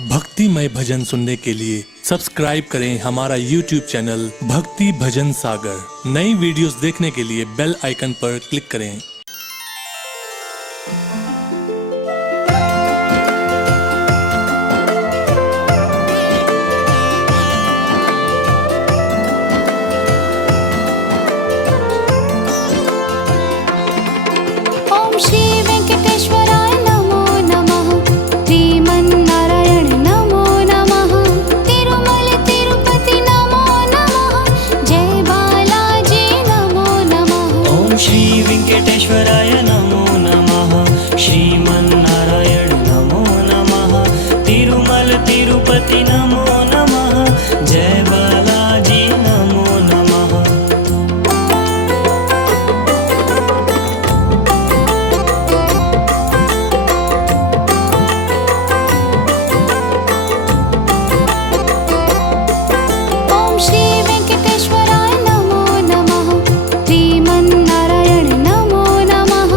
भक्तिमय भजन सुनने के लिए सब्सक्राइब करें हमारा YouTube चैनल भक्ति भजन सागर। नई वीडियोस देखने के लिए बेल आइकन पर क्लिक करें। ओम श्री वेंकटेश्वराय नमो नमः। श्रीमन्नारायण नमो नमः। तिरुमल तिरुपति नमो नमः। जय बालाजी नमो नमः। ओम श्री वेंकटेश्वराय नमो नमः। श्रीमन्नारायण नमो नमः। तिरुमल तिरुपति नमो नमः। जय बालाजी नमो नमः। ओम श्री वेंकटेश्वराय नमो नमः। श्रीमन्नारायण नमो नमः।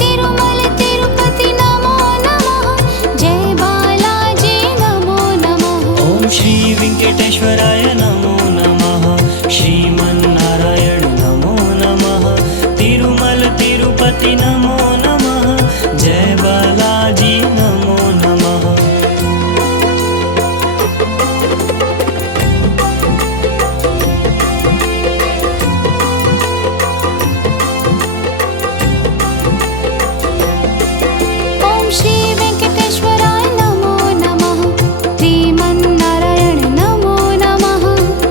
तिरुमल तिरुपति नमो नमः। जय बालाजी नमो नमः। ओम श्री वेंकटेश्वराय नमो नमः। श्रीमन्नारायण नमो नमः। तिरुमल तिरुपति नमो नमः। जय बालाजी नमो नमः। ओम श्री वेंकटेश्वराय नमो नमः। श्रीमन्नारायण नमो नमः।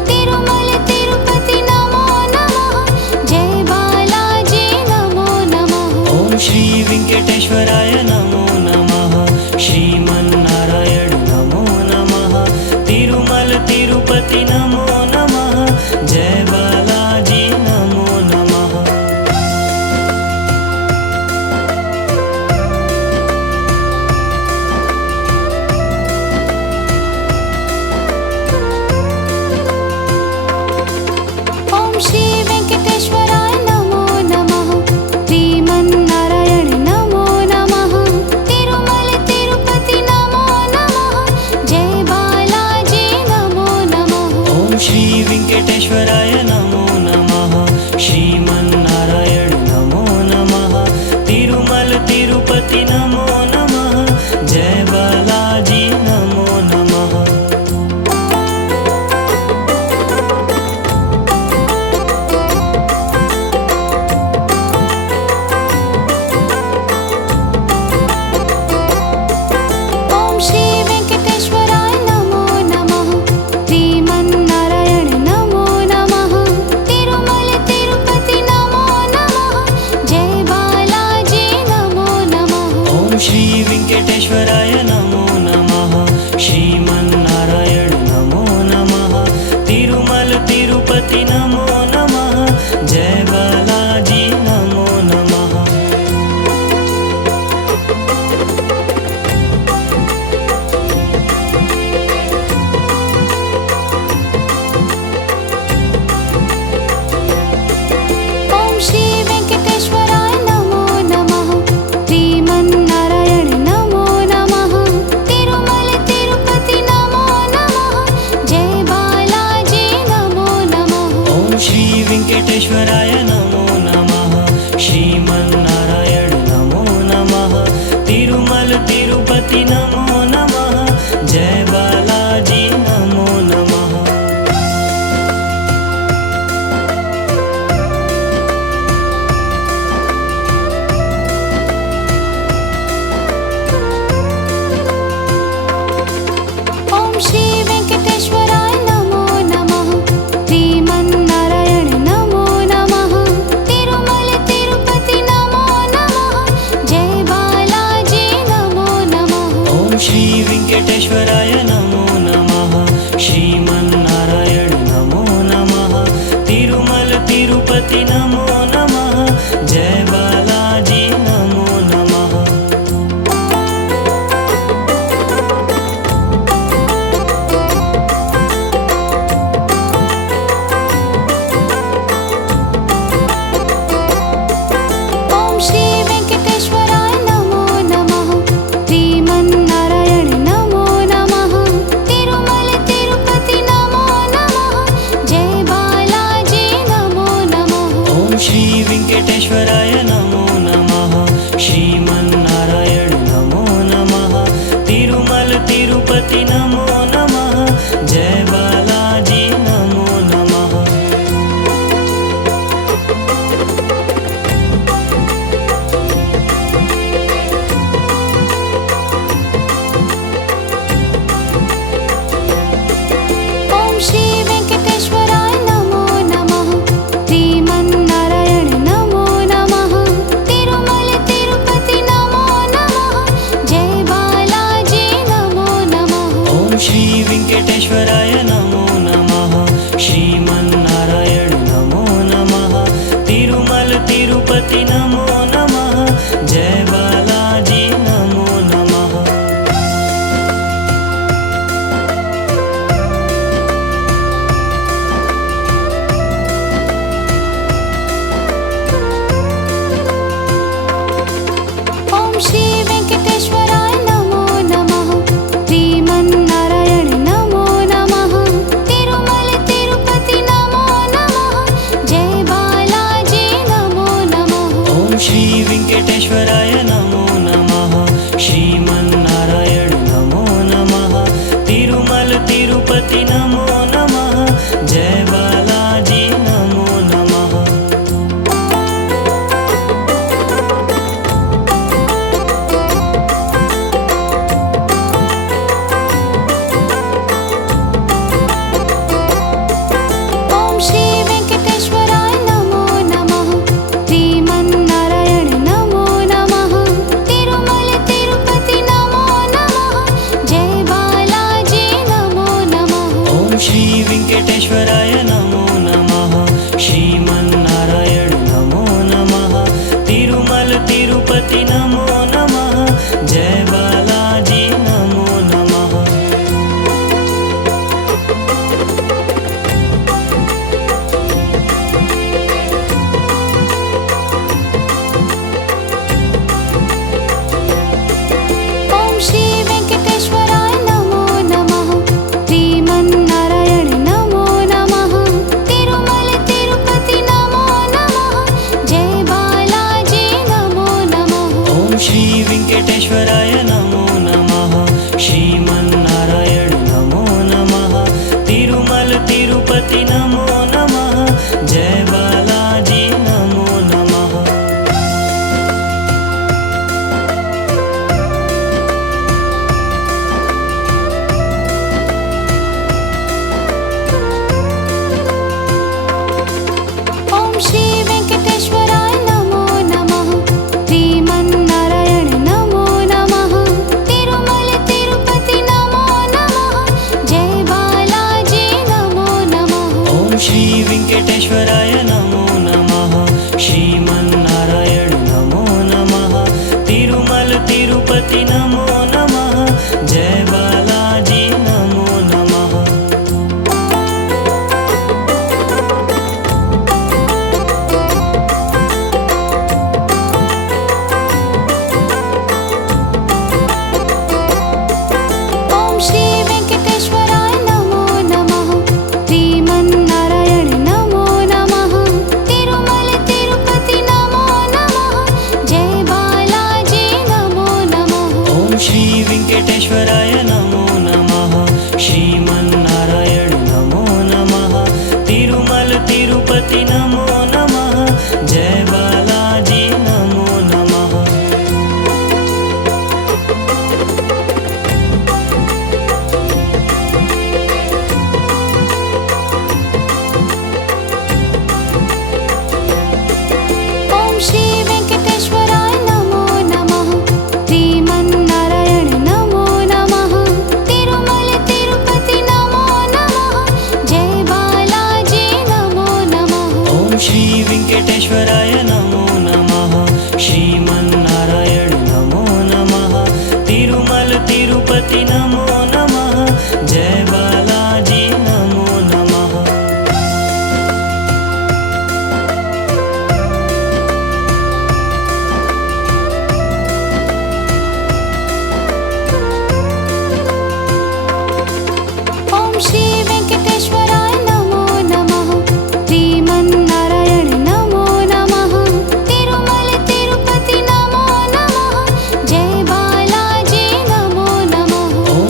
तिरुमल तिरुपति नमो नमः। जय बालाजी नमो नमः। ओम श्री वेंकटेश्वराय नमो नमः। श्रीमन्नारायण नमो नमः। तिरुमल तिरुपति नमो नमः। जय बालाजी नमो नमः। ओम श्री वेंकटेश्वराय नमो नमः। श्रीमन्नारायण नमो नमः। तिरुमल तिरुपति नमो नमः। जय बालाजी नमो नमः। ओम श्री वेंकटेश्वराय नमो नमः। श्रीमन्नारायण नमो नमः। तिरुमल तिरुपति नमो नमः। जय बालाजी नमो नमः। ओम श्री वेंकटेश्वराय नमो नमः। श्रीमन्नारायण नमो नमः। तिरुमल तिरुपति नमो नमः। जय बालाजी नमो नमः। ओम श्री वेंकटेश्वराय नमो नमः। श्रीमन्नारायण नमो नमः। तिरुमल तिरुपति नमो नमः। जय बालाजी नमो नमः। ओम श्री वेंकटेश्वराय नमो नमः। श्रीमन्नारायण नमो नमः। तिरुमल तिरुपति नमो नमः। जय बालाजी नमो नमः। ओम श्री वेंकटेश्वराय नमो नमः। श्रीमन्नारायण नमो नमः। तिरुमल तिरुपति नमो नमः। जय बालाजी नमो नमः। ओम श्री वेंकटेश्वराय नमो नमः। श्रीमन्नारायण नमो नमः। तिरुमल तिरुपति नमो नमः। जय बालाजी नमो नमः। ओम श्री वेंकटेश्वराय नमो नमः। श्रीमन्नारायण नमो नमः। तिरुमल तिरुपति नमो नमः। जय बालाजी नमो नमः। ओम श्री वेंकटेश्वराय नमो नमः। तिरुपति नमो नमः जय बालाजी नमो नमः ॐ श्री वेङ्कटेश्वराय नमो नमः श्रीमन्नारायण नमो नमः तिरुमल तिरुपति नमो नमः जय बालाजी नमो नमः ॐ श्री वेङ्कटेश्वराय नमो नमः श्रीमन्नारायण नमो नमः तिरुमल तिरुपति नमो नमः जय बालाजी नमो नमः ॐ श्री वेङ्कटेश्वराय नमो नमः श्रीमन्नारायण नमो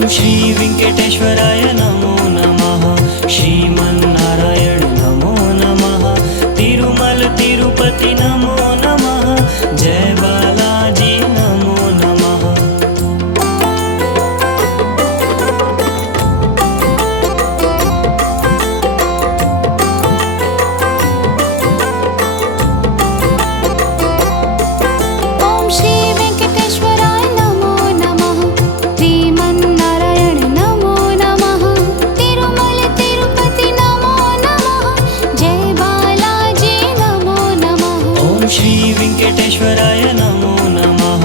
ॐ श्री वेङ्कटेश्वराय नमो नमः श्रीमन्नारायण नमो नमः तिरुमल तिरुपति नमो नमः जय बालाजी नमो नमः ॐ श्री वेङ्कटेश्वराय नमो नमः श्रीमन्नारायण नमो नमः तिरुमल तिरुपति नमो नमः जय बालाजी नमो नमः ॐ श्री वेङ्कटेश्वराय नमो नमः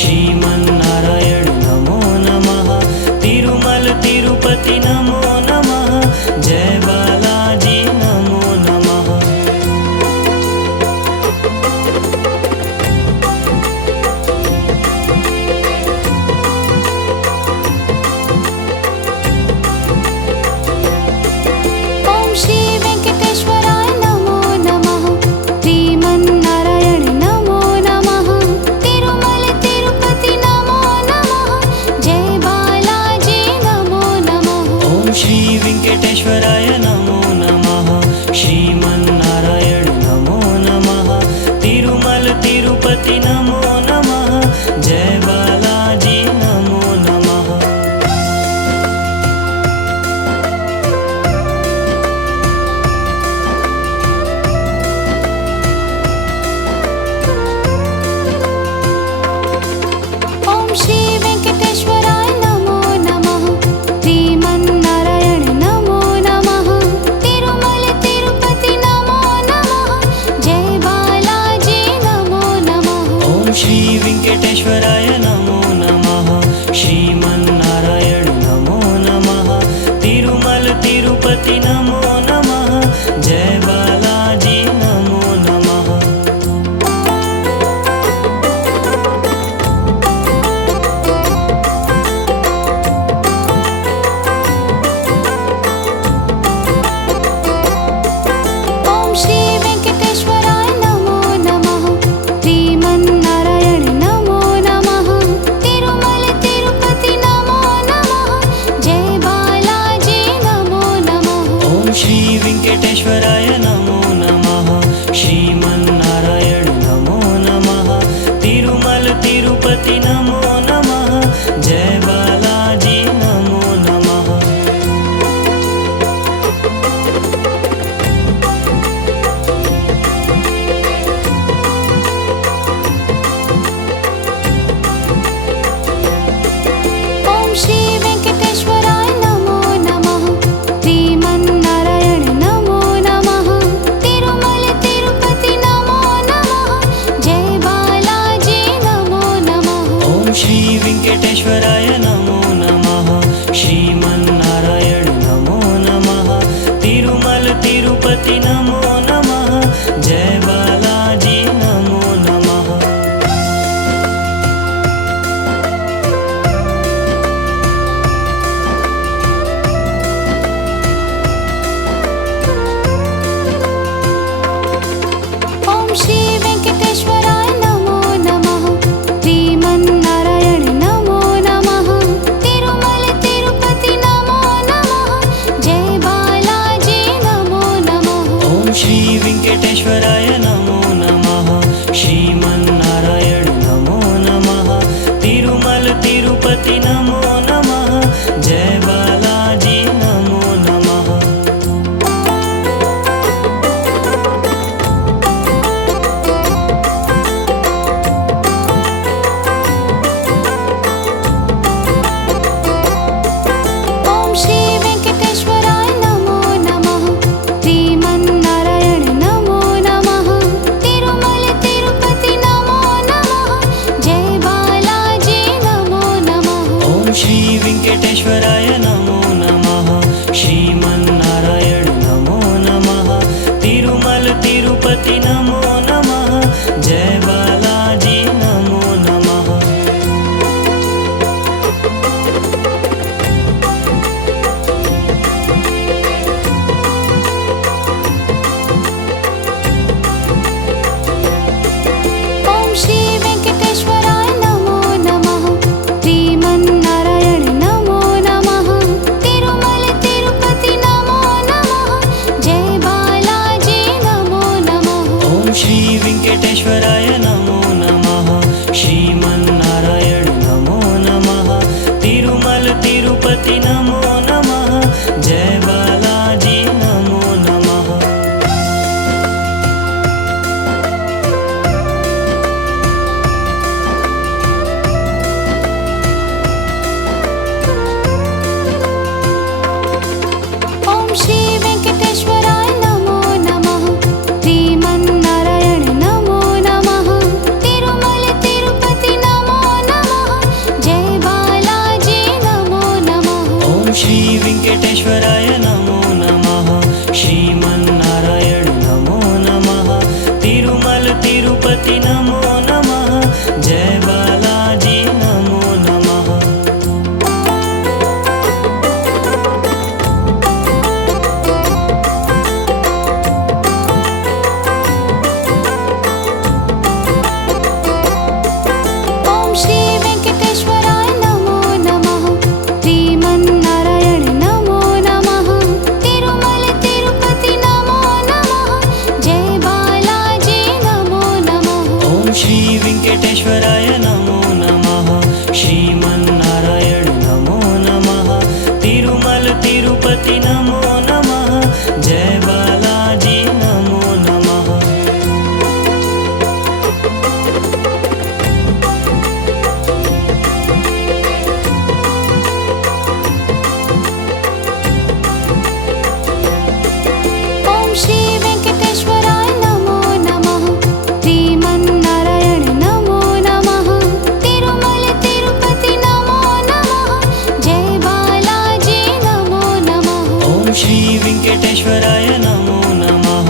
श्रीमन्नारायण नमो नमः तिरुमल तिरुपति नमो नमः जय बालाजी नमो नमः ॐ श्री वेङ्कटेश्वराय नमो नमः श्रीमन्नारायण नमो नमः तिरुमल तिरुपति नमो नमः जय बालाजी नमो नमः ॐ श्री वेङ्कटेश्वराय नमो नमः श्रीमन्नारायण नमो नमः तिरुमल तिरुपति नमो नमः जय बालाजी नमो नमः ॐ श्री वेङ्कटेश्वराय नमो नमः श्रीमन्नारायण नमो नमः तिरुमल तिरुपति नमो नमः जय बालाजी नमो नमः ॐ श्री वेङ्कटेश्वराय नमो नमः श्रीमन्नारायण नमो नमः तिरुमल तिरुपति नमो नमः जय बालाजी नमो नमः ॐ श्री वेङ्कटेश्वराय नमो नमः श्रीमन्नारायण नमो नमः तिरुमल तिरुपति नमो नमः जय बालाजी नमो नमः ॐ श्री वेङ्कटेश्वराय नमो नमः श्रीमन्नारायण नमो नमः तिरुमल तिरुपति नमो नमः जय बालाजी नमो नमः ॐ श्री वेङ्कटेश्वराय नमो नमः श्रीमन्नारायण नमो नमः तिरुमल तिरुपति नमो नमः जय बालाजी नमो नमः ॐ श्री वेङ्कटेश्वराय नमो नमः श्रीमन्नारायण नमो नमः तिरुमल तिरुपति नमो नमः जय बालाजी नमो नमः ॐ श्री वेङ्कटेश्वराय नमो नमः श्रीमन्नारायण नमो नमः तिरुमल तिरुपति नमो श्री वेंकटेश्वराय नमो नमः श्रीमन्नारायण नमो नमः तिरुमल तिरुपति नमो नमः जय बालाजी नमो नमः ॐ श्री वेंकटेश्वराय नमो नमः श्रीमन्नारायण नमो नमः तिरुमल तिरुपति नमो नमः जय बालाजी नमो नमः ॐ श्री वेंकटेश्वराय नमो नमः श्रीमन्नारायण नमो नमः तिरुमल तिरुपति नमो नमः जय बालाजी नमो नमः ॐ श्री वेंकटेश्वराय नमो नमः श्रीमन्नारायण नमो नमः तिरुमल तिरुपति नमो नमः जय बालाजी नमो नमः ॐ श्री वेंकटेश्वराय नमो नमः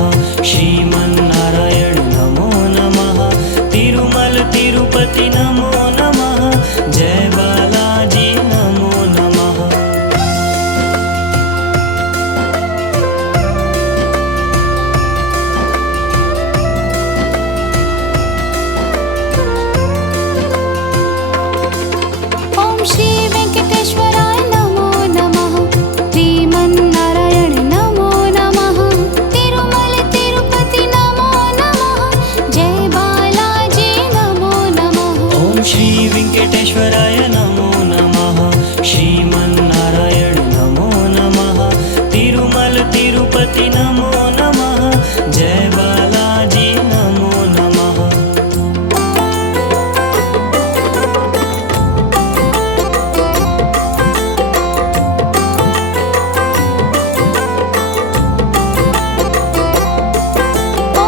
श्रीमन्नारायण नमो नमः तिरुमल तिरुपति नमो नमः जय बालाजी नमो नमः ॐ श्री वेंकटेश्वराय नमो नमः श्रीमन्नारायण नमो नमः तिरुमल तिरुपति नमो नमः जय बालाजी नमो नमः ॐ श्री वेंकटेश्वराय नमो नमः श्रीमन्नारायण नमो नमः तिरुमल तिरुपति नमो नमः जय बालाजी नमो नमः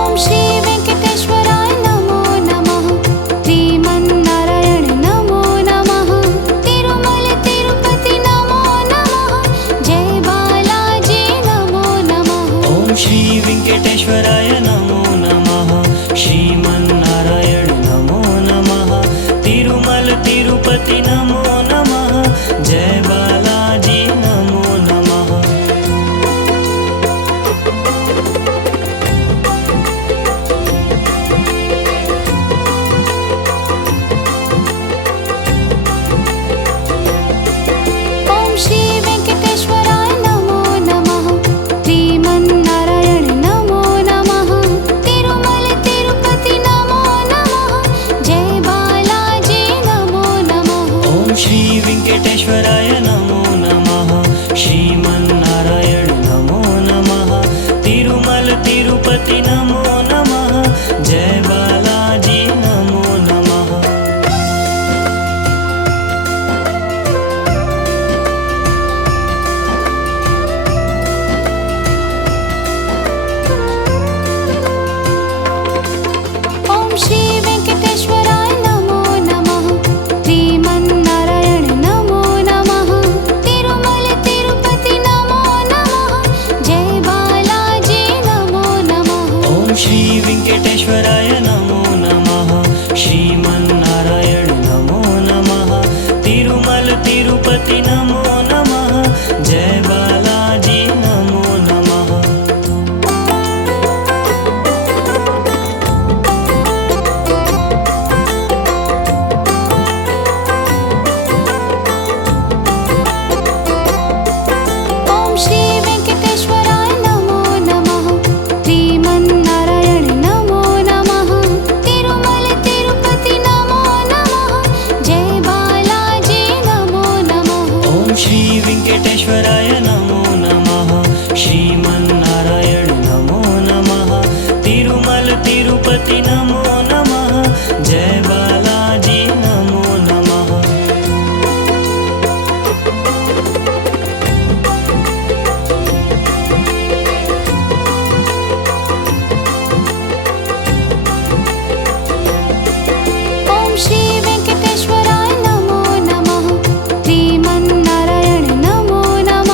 ॐ श्री वेंकटेश्वराय नमो नमः श्रीमन्नारायण नमो नमः तिरुमल तिरुपति नमो नमः जय बालाजी नमो नमः ॐ श्री वेंकटेश्वराय नमो नमः श्रीमन्नारायण नमो नमः तिरुमल तिरुपति नमो नमः जय बालाजी नमो नमः ॐ श्री वेंकटेश्वराय नमो नमः श्रीमन्नारायण नमो नमः तिरुमल तिरुपति नमो नमः जय बालाजी नमो नमः ॐ श्री वेंकटेश्वराय नमो नमः श्रीमन्नारायण नमो नमः तिरुमल तिरुपति नमो नमः जय बालाजी नमो नमः ॐ श्री वेंकटेश्वराय नमो नमः श्रीमन्नारायण नमो नमः तिरुमल तिरुपति नमो नमः जय बालाजी नमो नमः ॐ श्री वेंकटेश्वराय नमो नमः श्रीमन्नारायण नमो नमः तिरुमल तिरुपति नमो नमः जय बालाजी नमो नमः ॐ श्री वेंकटेश्वराय नमो नमः श्रीमन्नारायण नमो नमः तिरुमल तिरुपति नमो नमः जय बालाजी नमो नमः ॐ श्री वेंकटेश्वराय नमो नमः श्रीमन्नारायण नमो नमः तिरुमल तिरुपति नमो नमः जय बालाजी नमो नमः ॐ श्री वेंकटेश्वराय नमो नमः श्रीमन्नारायण नमो नमः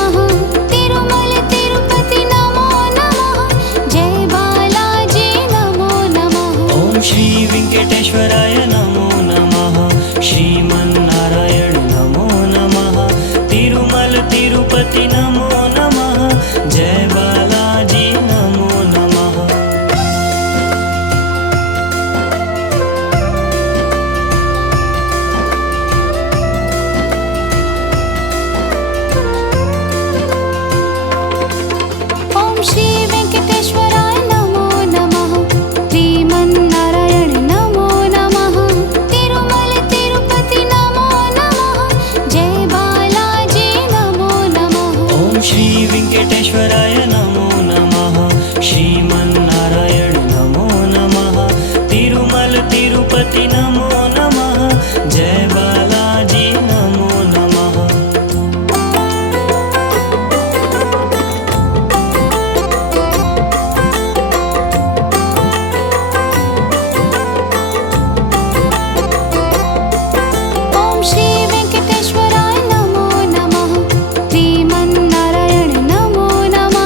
तिरुपति नमो नमः जय बालाजी नमो नमः ॐ श्री वेङ्कटेश्वराय नमो नमः श्रीमन्नारायण नमो नमः तिरुमल तिरुपति नमो नमः जय बालाजी नमो नमः ॐ श्री वेङ्कटेश्वराय नमो नमः श्रीमन्नारायण नमो नमः तिरुमल तिरुपति नमो नमः जय बालाजी नमो नमः ॐ श्री वेङ्कटेश्वराय नमो नमः श्रीमन्नारायण नमो नमः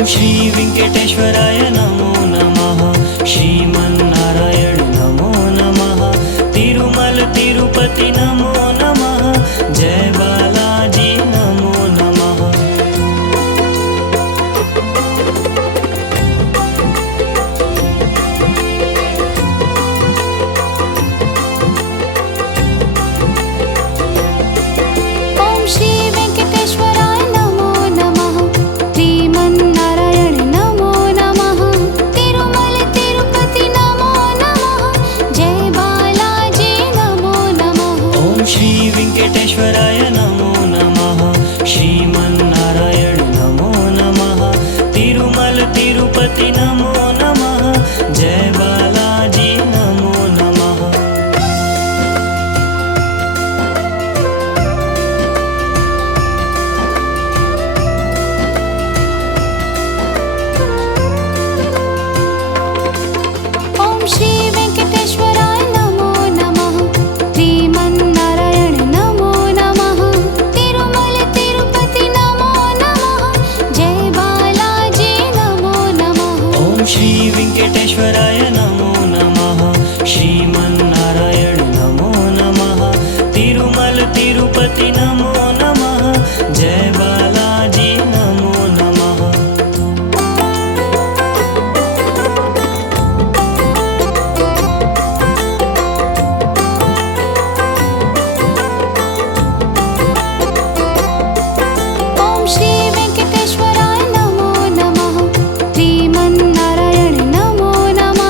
ॐ श्री वेङ्कटेश्वराय नमो नमः श्रीमन्नारायण नमो नमः तिरुमल तिरुपति नमो नमः जय बालाजी नमो नमः ॐ श्री वेङ्कटेश्वराय नमो नमः श्रीमन्नारायण नमो नमः तिरुमल तिरुपति नमो नमः जय बालाजी नमो नमः ॐ श्री वेङ्कटेश्वराय नमो नमः श्रीमन्नारायण नमो नमः तिरुमल तिरुपति नमो नमः जय बालाजी नमो नमः ॐ श्री वेङ्कटेश्वराय नमो नमः श्रीमन्नारायण नमो नमः तिरुमल तिरुपति नमो नमः जय बालाजी नमो नमः ॐ श्री वेङ्कटेश्वराय नमो नमः श्रीमन्नारायण नमो नमः तिरुमल तिरुपति नमो नमः जय बालाजी नमो नमः ॐ श्री वेङ्कटेश्वराय नमो नमः श्रीमन्नारायण नमो नमः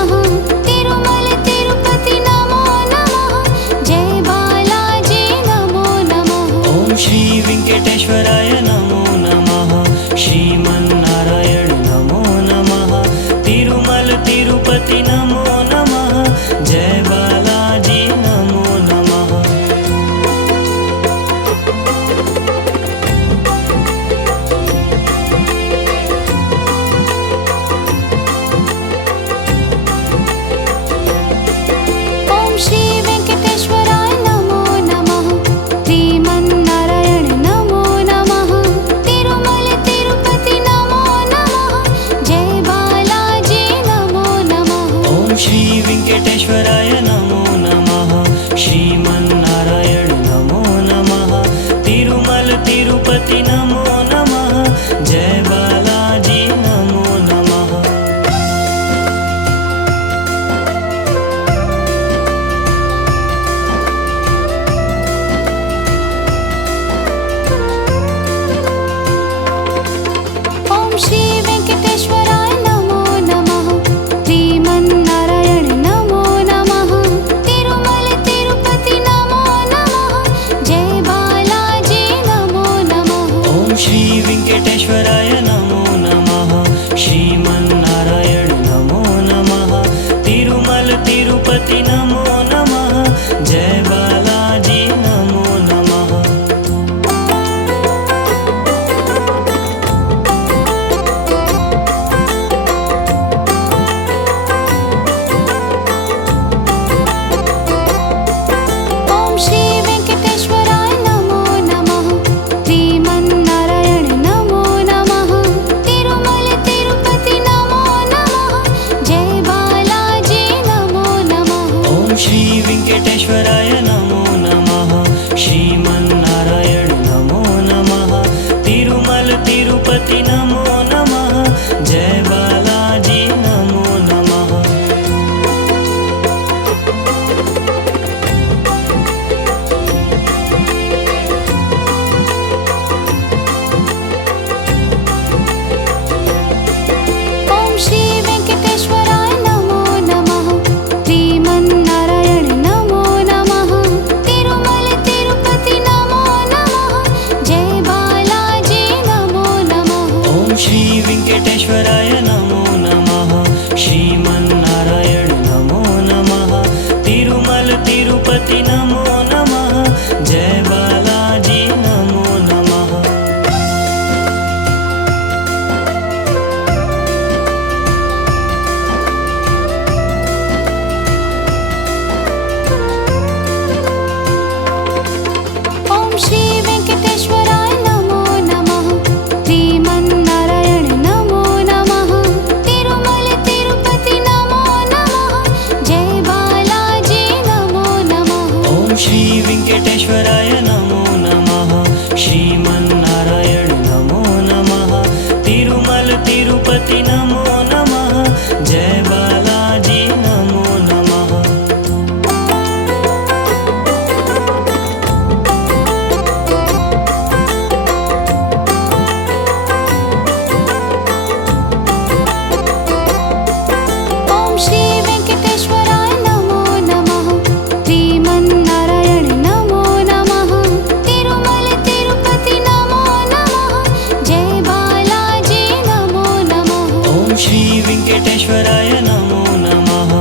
श्री वेंकटेश्वराय नमो नमः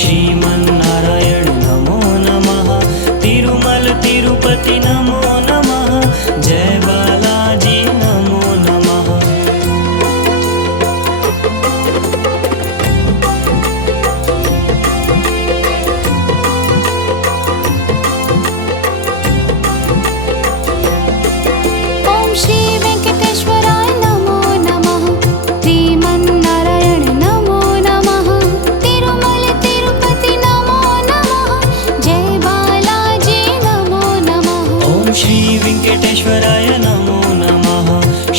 श्रीमन्नारायण नमो नमः तिरुमल तिरुपति नमो नमः जय बालाजी नमो नमः ॐ श्री वेंकटेश्वराय नमो नमः श्रीमन्नारायण नमो नमः तिरुमल तिरुपति नमो नमः जय बालाजी नमो नमः ॐ श्री वेंकटेश्वराय नमो नमः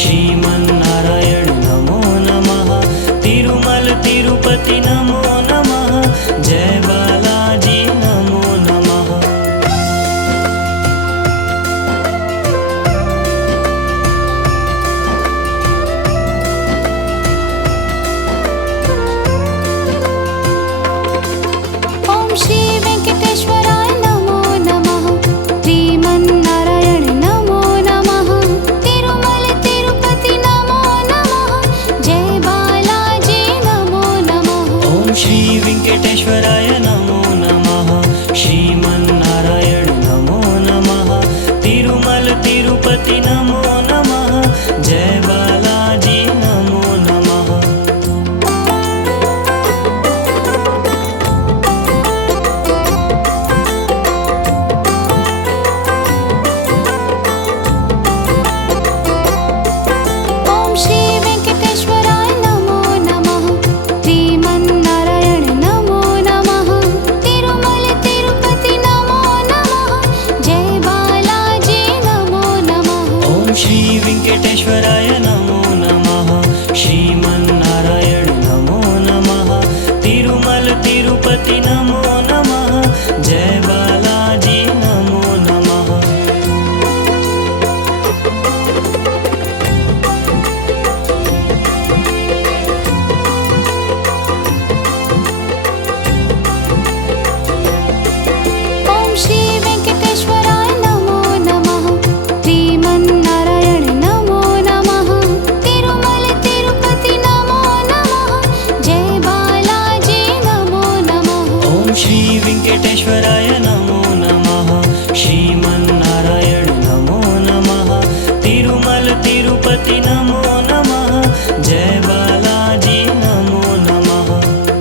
श्रीमन्नारायण नमो नमः तिरुमल तिरुपति नमो